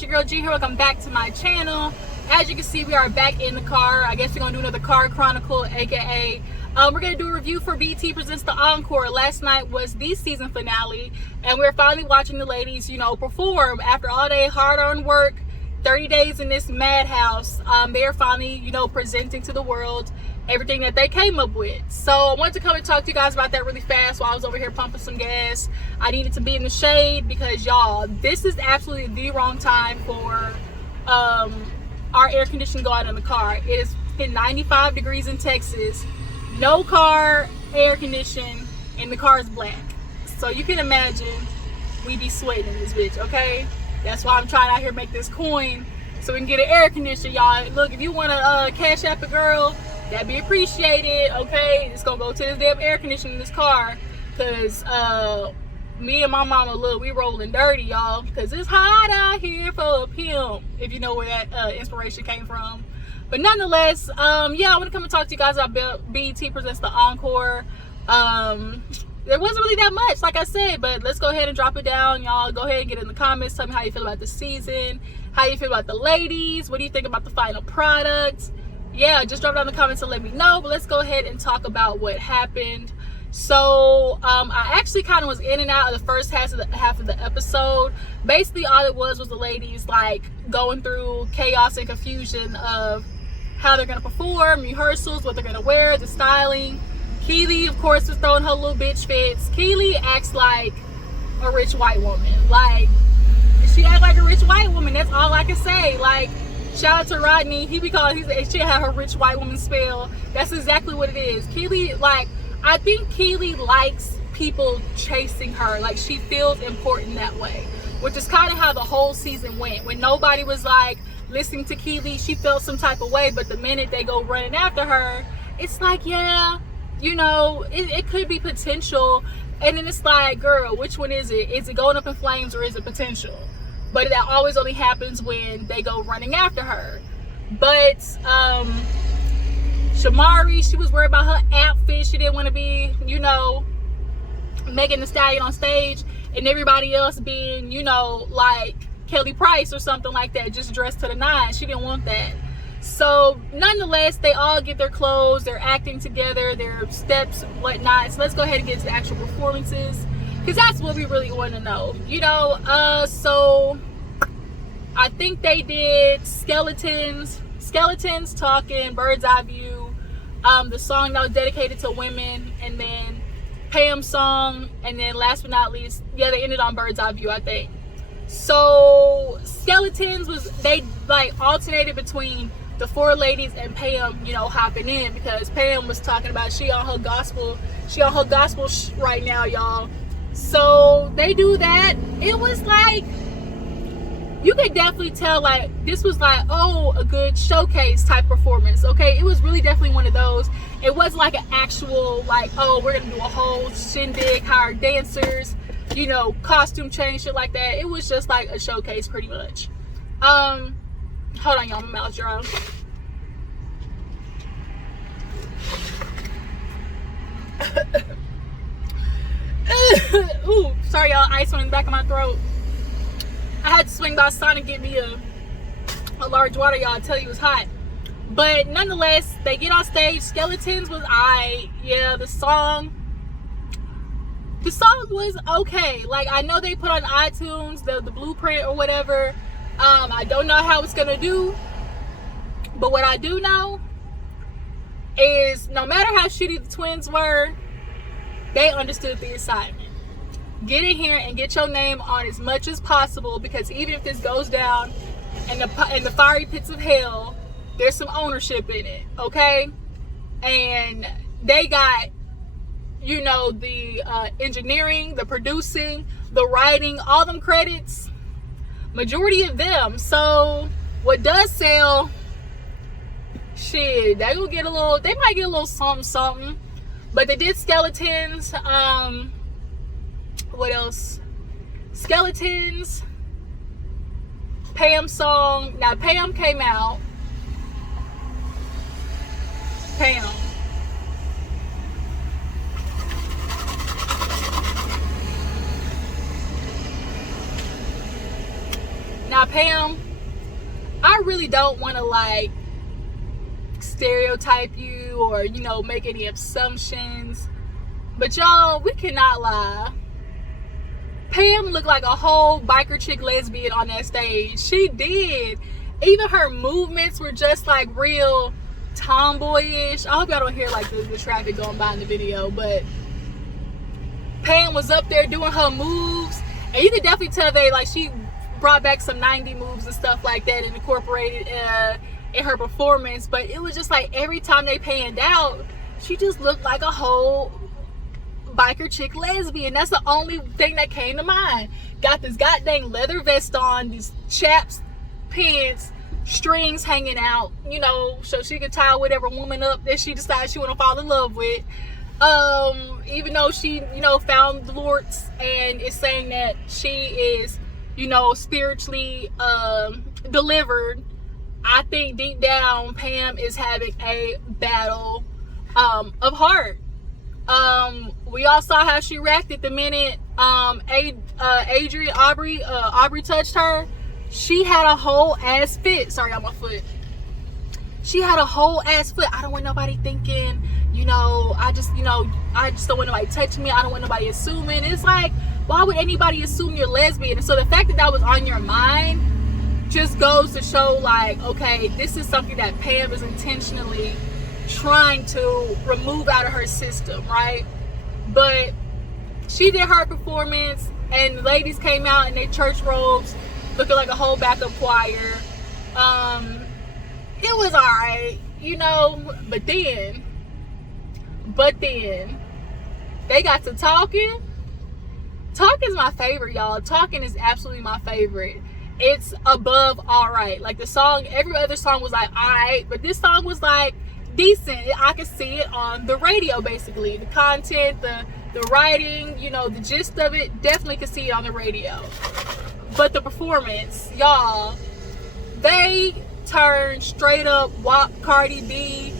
it's your girl G here. Welcome back to my channel. As you can see, we are back in the car. I guess we're gonna do another car chronicle, aka we're gonna do a review for BET Presents the Encore. Last night was the season finale, and we're finally watching the ladies, perform after all day hard-earned work. 30 days in this madhouse. They are finally, presenting to the world everything that they came up with. So I wanted to come and talk to you guys about that really fast while I was over here pumping some gas. I needed to be in the shade because, y'all, this is absolutely the wrong time for our air conditioning go out in the car. It is hit 95 degrees in Texas. No car air conditioning, and the car is black. So you can imagine we be sweating in this bitch, okay? That's why I'm trying out here to make this coin so we can get an air conditioner, y'all. Look, if you want to cash app a girl, that'd be appreciated, okay? It's gonna go to this damn air conditioner in this car, because me and my mama, look, we rolling dirty, y'all, because it's hot out here for a pimp, if you know where that inspiration came from. But nonetheless, yeah, I want to come and talk to you guys about BET Presents the Encore. There wasn't really that much, like I said, but let's go ahead and drop it down, y'all. Go ahead and get in the comments. Tell me how you feel about the season, how you feel about the ladies, what do you think about the final product. Yeah, just drop it down in the comments and let me know. But let's go ahead and talk about what happened. So I actually kind of was in and out of the first half of the episode. Basically, all it was the ladies like going through chaos and confusion of how they're gonna perform, rehearsals, what they're gonna wear, the styling. Keilee, of course, was throwing her little bitch fits. Keilee acts like a rich white woman. Like, she acts like a rich white woman. That's all I can say. Like, shout out to Rodney. She had her rich white woman spell. That's exactly what it is. Keilee, like, I think Keilee likes people chasing her. Like, she feels important that way, which is kind of how the whole season went. When nobody was like listening to Keilee, she felt some type of way. But the minute they go running after her, it's like, yeah, it could be potential. And then it's like, girl, which one is it? Is it going up in flames or is it potential? But that always only happens when they go running after her. But Shamari, she was worried about her outfit. She didn't want to be, Megan Thee Stallion on stage, and everybody else being, like Kelly Price or something like that, just dressed to the nines. She didn't want that. So nonetheless, they all get their clothes, they're acting together, their steps, whatnot. So let's go ahead and get to the actual performances, because that's what we really want to know. So I think they did Skeletons talking, Bird's Eye View, the song that was dedicated to women, and then Pam's song, and then last but not least, yeah, they ended on Bird's Eye View, I think. So Skeletons they like alternated between the four ladies and Pam, hopping in, because Pam was talking about she on her gospel right now, y'all. So they do that. It was like, you could definitely tell, like, this was like, oh, a good showcase type performance, okay? It was really definitely one of those. It wasn't like an actual, like, oh, we're gonna do a whole shindig, hire dancers, costume change, shit like that. It was just like a showcase, pretty much. Hold on, y'all, my mouth's dry. Ooh, sorry, y'all, ice went in the back of my throat. I had to swing by Sonic and get me a large water, y'all. I tell you, it was hot. But nonetheless, they get on stage. Skeletons was yeah, the song was okay. Like, I know they put on iTunes the blueprint or whatever. I don't know how it's gonna do, but what I do know is no matter how shitty the twins were, they understood the assignment. Get in here and get your name on as much as possible, because even if this goes down in the fiery pits of hell, there's some ownership in it, okay? And they got, the engineering, the producing, the writing, all them credits, majority of them. So what does sell, shit, they might get a little something. But they did Skeletons. What else? Skeletons, Pam's song. Now Pam came out. Pam. Now Pam, I really don't want to like stereotype you or, you know, make any assumptions, but y'all, we cannot lie. Pam looked like a whole biker chick lesbian on that stage. She did. Even her movements were just like real tomboyish. I hope y'all don't hear like the traffic going by in the video, but Pam was up there doing her moves, and you could definitely tell she brought back some 90 moves and stuff like that and incorporated in her performance. But it was just like every time they panned out, she just looked like a whole biker chick lesbian. That's the only thing that came to mind. Got this goddamn leather vest on, these chaps, pants, strings hanging out, you know, so she could tie whatever woman up that she decides she want to fall in love with. Even though she, you know, found the Lord and is saying that she is, you know, spiritually delivered, I think deep down Pam is having a battle of heart. We all saw how she reacted the minute Aubrey touched her. She had a whole ass fit. Sorry, on my foot. She had a whole ass foot. I don't want nobody thinking, you know, I just don't want nobody touching me. I don't want nobody assuming. It's like, why would anybody assume you're lesbian? And so the fact that that was on your mind just goes to show, like, okay, this is something that Pam is intentionally trying to remove out of her system, right? But she did her performance, and the ladies came out in their church robes looking like a whole backup choir. It was alright, you know, but then they got to talking. Talking is my favorite, y'all. Talking is absolutely my favorite. It's above alright. Like the song, every other song was like alright, but this song was like decent. I could see it on the radio, basically. The content, the writing, you know, the gist of it, definitely could see it on the radio. But the performance, y'all, they turned straight up WAP, Cardi B,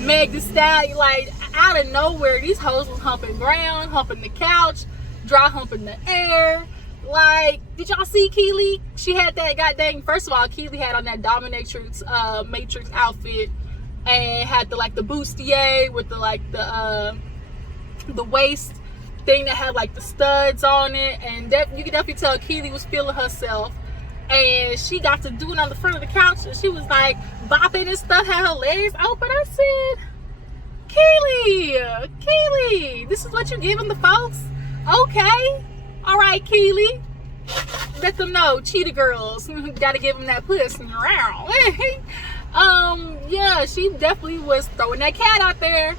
Meg Thee Stallion, like out of nowhere. These hoes was humping ground, humping the couch, dry humping the air. Like, did y'all see Keilee? She had that goddamn, first of all, Keilee had on that dominatrix Matrix outfit and had the bustier with the waist thing that had like the studs on it, and you could definitely tell Keilee was feeling herself. And she got to do it on the front of the couch, and she was like bopping and stuff, had her legs open. I said, Keilee, this is what you giving the folks? Okay, all right, Keilee, let them know, cheetah girls, gotta give them that pussy. Yeah, she definitely was throwing that cat out there.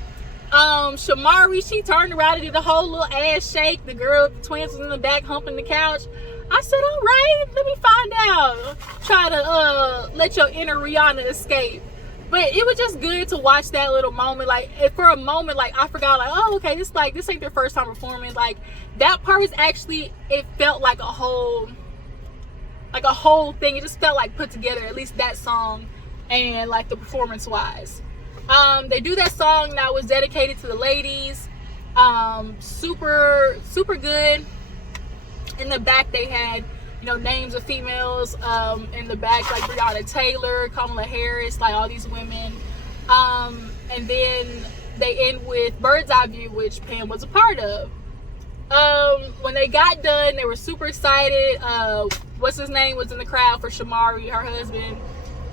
Shamari, she turned around and did the whole little ass shake. The girl, the twins was in the back humping the couch. I said, all right, let me find out. Try to let your inner Rihanna escape. But it was just good to watch that little moment. Like, for a moment, like, I forgot, like, oh, okay, this ain't their first time performing. Like, that part was actually, it felt like a whole thing. It just felt like put together, at least that song and like the performance wise. They do that song that was dedicated to the ladies. Super good. In the back they had, you know, names of females in the back, like Breonna Taylor, Kamala Harris, like all these women. And then they end with Bird's Eye View, which Pam was a part of. When they got done, they were super excited. What's his name was in the crowd for Shamari, her husband.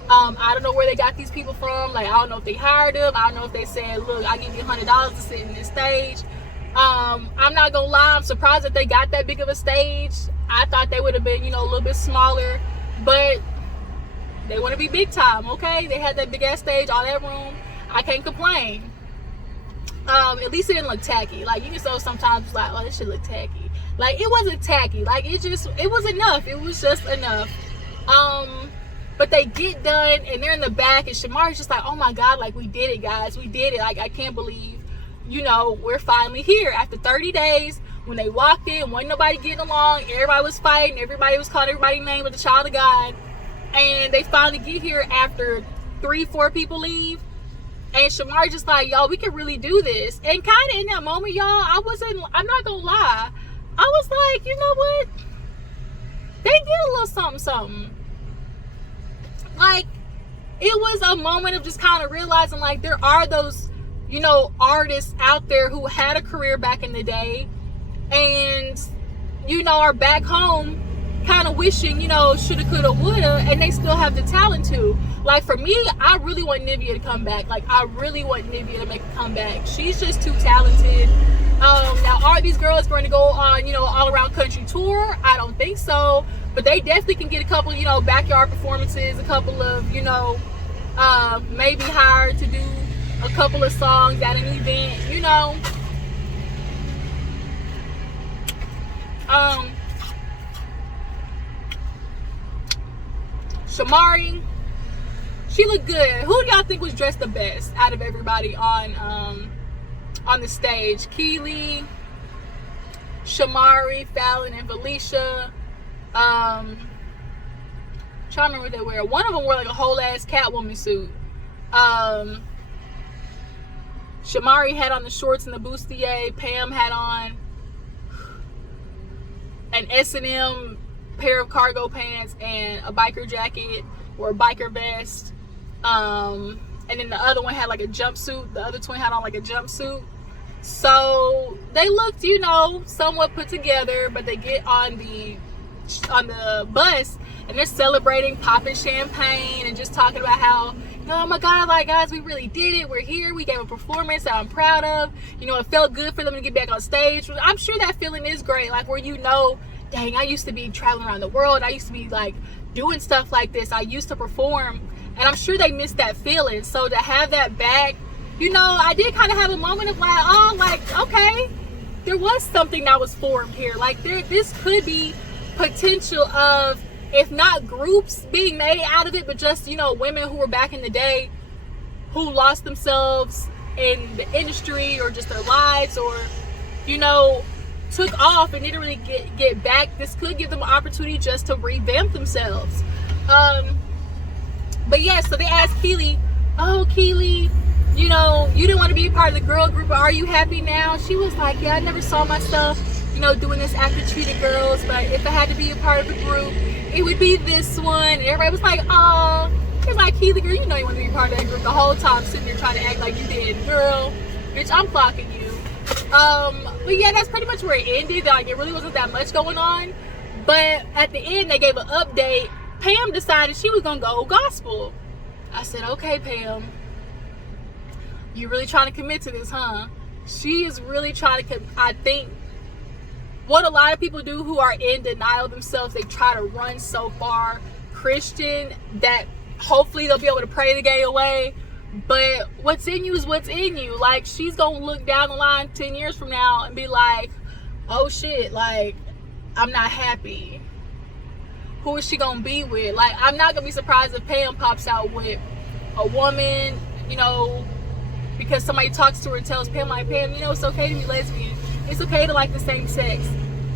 I don't know where they got these people from. Like, I don't know if they hired them. I don't know if they said, look, I'll give you $100 to sit in this stage. I'm not gonna lie, I'm surprised that they got that big of a stage. I thought they would have been, you know, a little bit smaller, but they want to be big time, okay? They had that big ass stage, all that room. I can't complain. At least it didn't look tacky. Like, you can so sometimes like, oh, this shit look tacky. Like, it wasn't tacky. Like, it was enough. It was just enough. But they get done and they're in the back, and Shamari's just like, oh my God, like, we did it, guys. We did it. Like, I can't believe, you know, we're finally here. After 30 days, when they walked in, wasn't nobody getting along. Everybody was fighting. Everybody was calling everybody's name with the child of God. And they finally get here after 3-4 people leave. And Shamari just like, y'all, we can really do this. And kind of in that moment, y'all, I'm not going to lie. I was like, you know what? They did a little something. like, it was a moment of just kind of realizing, like, there are those, you know, artists out there who had a career back in the day and, you know, are back home kind of wishing, you know, shoulda, coulda, woulda, and they still have the talent to. Like, for me, I really want Nivea to come back. Like, I really want Nivea to make a comeback. She's just too talented. Now, are these girls going to go on, you know, all around country tour? I don't think so. But they definitely can get a couple, you know, backyard performances, a couple of, you know, maybe hired to do a couple of songs at an event, you know. Shamari, she looked good. Who do y'all think was dressed the best out of everybody on the stage? Keilee, Shamari, Fallon, and Felicia. Trying to remember what they wear. One of them wore like a whole ass Catwoman suit. Shamari had on the shorts and the bustier. Pam had on an S&M pair of cargo pants and a biker jacket or a biker vest. And then the other one had like a jumpsuit. The other twin had on like a jumpsuit. So they looked, you know, somewhat put together, but they get on the bus and they're celebrating, popping champagne and just talking about how, you know, oh my God, like, guys, we really did it. We're here. We gave a performance that I'm proud of. You know, it felt good for them to get back on stage. I'm sure that feeling is great. Like, where, you know, dang, I used to be traveling around the world. I used to be like doing stuff like this. I used to perform, and I'm sure they missed that feeling. So to have that back, you know, I did kind of have a moment of like, oh, like, okay, there was something that was formed here. Like, this could be potential of, if not groups being made out of it, but just, you know, women who were back in the day who lost themselves in the industry or just their lives, or, you know, took off and didn't really get back. This could give them an opportunity just to revamp themselves. But yeah, so they asked Keilee, oh, Keilee, you know, you didn't want to be a part of the girl group, but are you happy now? She was like, yeah, I never saw myself, you know, doing this after Treated Girls, but if I had to be a part of the group, it would be this one. And everybody was like, oh. It's like, Keilee, girl, you know you want to be a part of that group the whole time, sitting there trying to act like you did. Girl, bitch, I'm clocking you. But yeah, that's pretty much where it ended. Like, it really wasn't that much going on. But at the end, they gave an update. Pam decided she was gonna go gospel. I said, okay, Pam, you really trying to commit to this, huh? She is really trying to I think what a lot of people do who are in denial themselves, they try to run so far Christian that hopefully they'll be able to pray the gay away. But what's in you is what's in you. Like, she's gonna look down the line 10 years from now and be like, oh shit, like, I'm not happy. Who is she gonna be with? Like, I'm not gonna be surprised if Pam pops out with a woman, you know, because somebody talks to her and tells Pam, like, Pam, you know, it's okay to be lesbian. It's okay to like the same sex.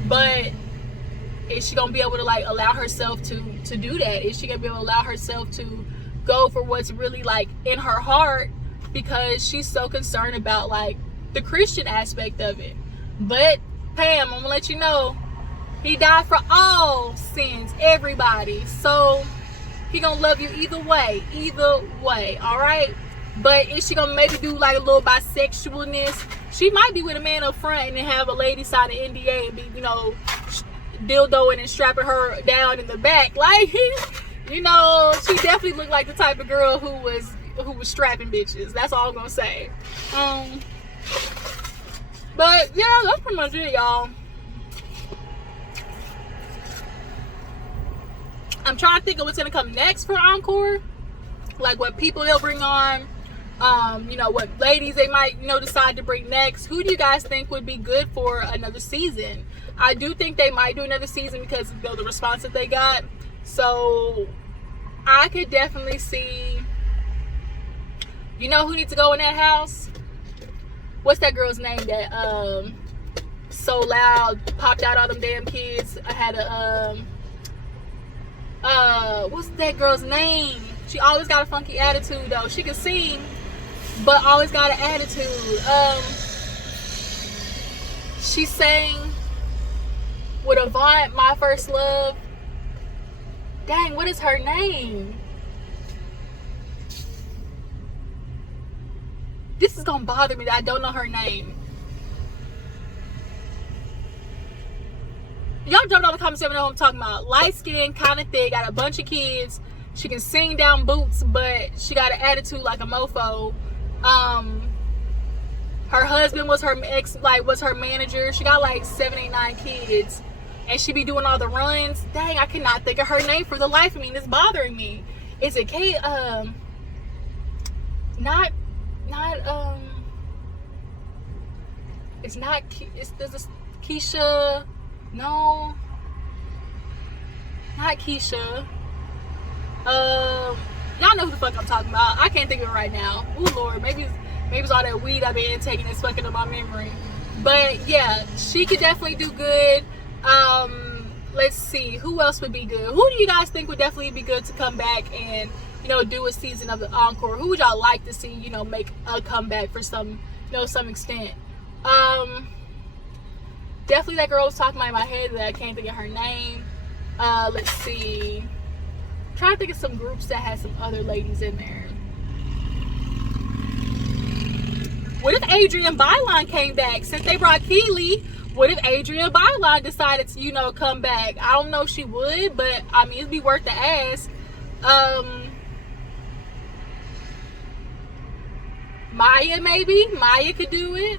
But is she gonna be able to, like, allow herself to do that? Is she gonna be able to allow herself to go for what's really, like, in her heart, because she's so concerned about, like, the Christian aspect of it? But Pam, I'm gonna let you know, he died for all sins, everybody. So he gonna love you either way, all right? But is she gonna maybe do like a little bisexualness? She might be with a man up front and then have a lady sign an NDA and be, you know, dildoing and strapping her down in the back. Like, you know, she definitely looked like the type of girl who was strapping bitches. That's all I'm gonna say. But yeah, that's pretty much it, y'all. I'm trying to think of what's gonna come next for Encore. Like, what people they'll bring on. You know, what ladies they might, you know, decide to bring next. Who do you guys think would be good for another season? I do think they might do another season because of the response that they got. So I could definitely see, you know who needs to go in that house? What's that girl's name that so loud, popped out all them damn kids? I had a what's that girl's name? She always got a funky attitude though. She can sing, but always got an attitude. She sang with Avant, My First Love. Dang, what is her name? is gonna bother me that I don't know her name. Y'all jump on the comments, let me know what I'm talking about. Light skin, kind of thick, got a bunch of kids. She can sing down boots, but she got an attitude like a mofo. Her husband was her was her manager. She got like 7, 8, 9 kids, and she be doing all the runs. Dang, I cannot think of her name for the life of me. It's bothering me. Is it Kay? It's not. It's this Keisha. No, not Keisha. Y'all know who the fuck I'm talking about. I can't think of it right now. Oh Lord, maybe it's all that weed I've been taking that's fucking up my memory. But yeah, she could definitely do good. Let's see, who else would be good? Who do you guys think would definitely be good to come back and, you know, do a season of the Encore? Who would y'all like to see, you know, make a comeback for some, you know, some extent? Definitely that girl was talking about in my head that I can't think of her name. Let's see. I'm trying to think of some groups that had some other ladies in there. What if Adrienne Byline came back? Since they brought Keilee, what if Adrienne Byline decided to, you know, come back? I don't know if she would, but I mean, it'd be worth the ask. Maya, maybe. Maya could do it.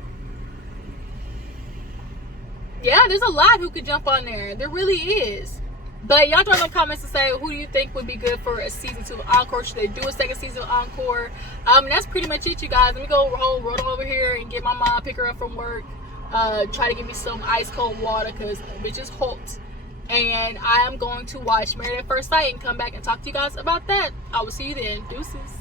Yeah, there's a lot who could jump on there. There really is. But y'all throw in the comments to say who do you think would be good for a season 2 of Encore. Should they do a second season of Encore? That's pretty much it, you guys. Let me go roll over here and get my mom, pick her up from work. Try to give me some ice cold water because bitch is hot. And I am going to watch Married at First Sight and come back and talk to you guys about that. I will see you then. Deuces.